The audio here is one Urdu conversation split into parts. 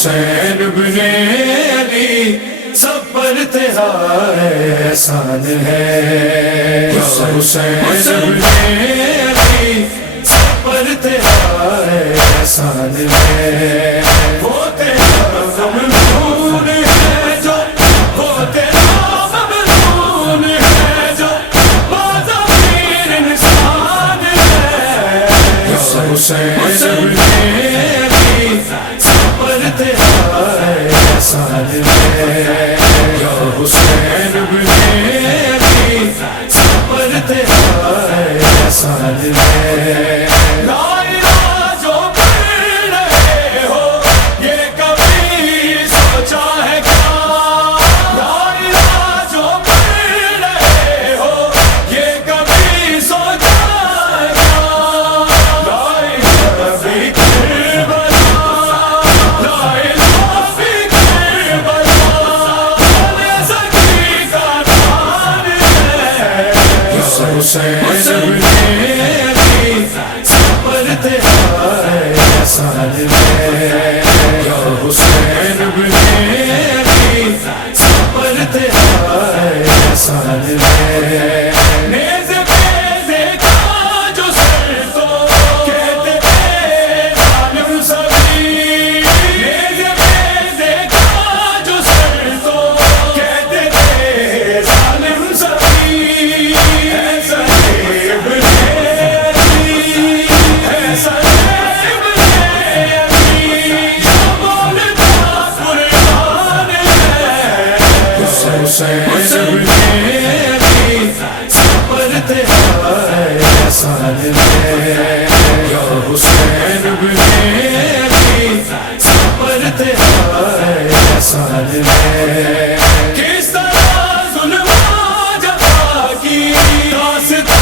حسین ابن علی سب پر تیرا احسان ہے، حسین ابن علی سب پر تیرا احسان ہے، وہ تیرا ممنون ہے جو، وہ تیرا ممنون ہے جو بازامیر انسان ہے، حسین ابن علی سب پر تیرا احسان ہے، یا حسین ابن علی سب پر تیرا احسان ہے، لا الہ جو پڑھ رہے ہو یہ کبھی سوچا ہے کیا، لا الہ جو پڑھ رہے ہو یہ کبھی سوچا ہے کیا، لا الہ بھی کربلا، لا الہ بھی کربلا، بولے زکی کا نام ہے، حسین ابن علی سب پر تیرا احسان ہے، یا حسین ابن علی سب پر تیرا احسان ہے، نیز پہ دیکھا جو سر تو کہتے تھے ظالم سبھی، نیز پہ دیکھا جو سر تو کہتے تھے ظالم سبھی، ایسا ابن علی، ایسا ابن علی جو بولتا قرآن ہے، حسین ابن علی سب پر تیرا احسان ہے، یا حسین ابن علی سب پر تیرا احسان ہے، کس طرح ظلم جفا کی راستہ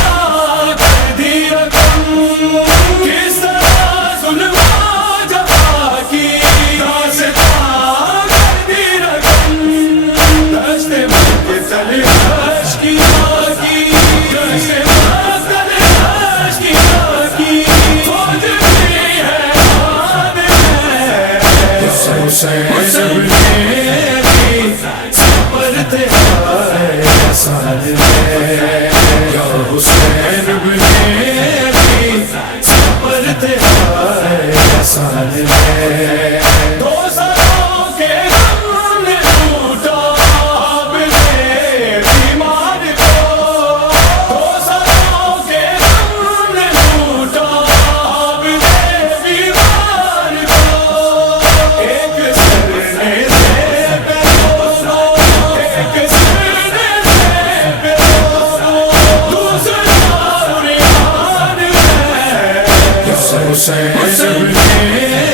کر دی رقم، کس طرح ظلم جفا کی راستہ کر دی رقم، دشت مقتل اشکیا کی، دشت مقتل اشکیا کی فوج بھی حیران ہے، حسین ابن علی سب پر تیرا احسان ہے، یا حسین ابن علی سب پر تیرا احسان ہے، دو سروں کے غم نے لوٹا آپ نے بیمار کو، دو سروں کے غم نے لوٹا آپ نے بیمار کو، ایک سر نے سر پہ دو، ایک سر نے سر پہ دو، دوسرا ریحان ہے، حسین ابن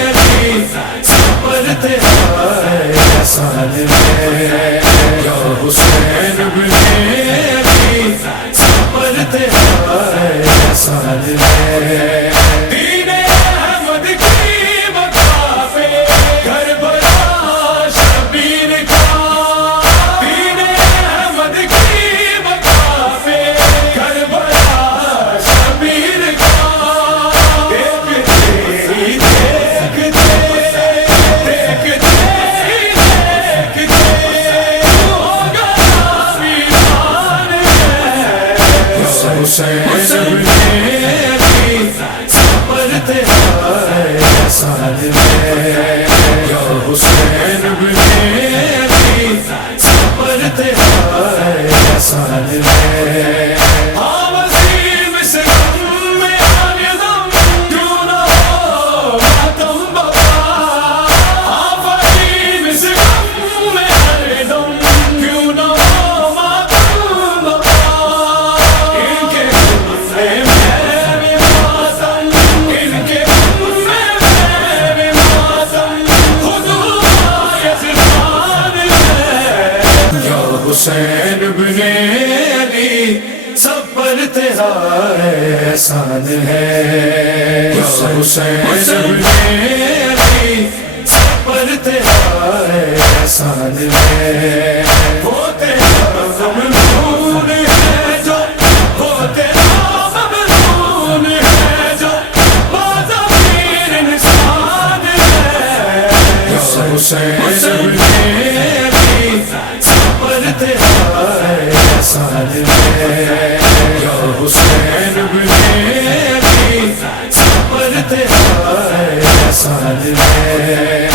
علی سب پر تیرا احسان ہے، یا حسین ابن علی سب پر تیرا احسان ہے، دین احمد کی بقا پہ کربلا شبیر کا، دین احمد کی بقا پہ کربلا شبیر کا، ایک تیری دیکھتے دیکھتے دیکھتے ہوگا ویران ہے، حسین ابن علی سب پر تیرا احسان ہے، یا حسین ابن علی سب پر تیرا احسان ہے، ہاں وسیم سے غم میں آنظم کیوں نہ ہو ماتم بپا، ہاں فریم سے غم میں آنظم کیوں نہ ہو ماتم بپا، ان کے غم میں بھی ماتم، ان کے غم میں بھی ماتم، خود ہوا یزدان ہے، یا حسین ابن علی سب پر تیرا احسان ہے، یا حسین ابن علی سب پر تیرا احسان ہے، وہ تیرا ممنون ہے جو، وہ تیرا ممنون ہے جو بازامیر انسان ہے، حسین ابن علی صبر تیرا احسان ہے، یا حسین ابن علی صبر تیرا احسان ہے۔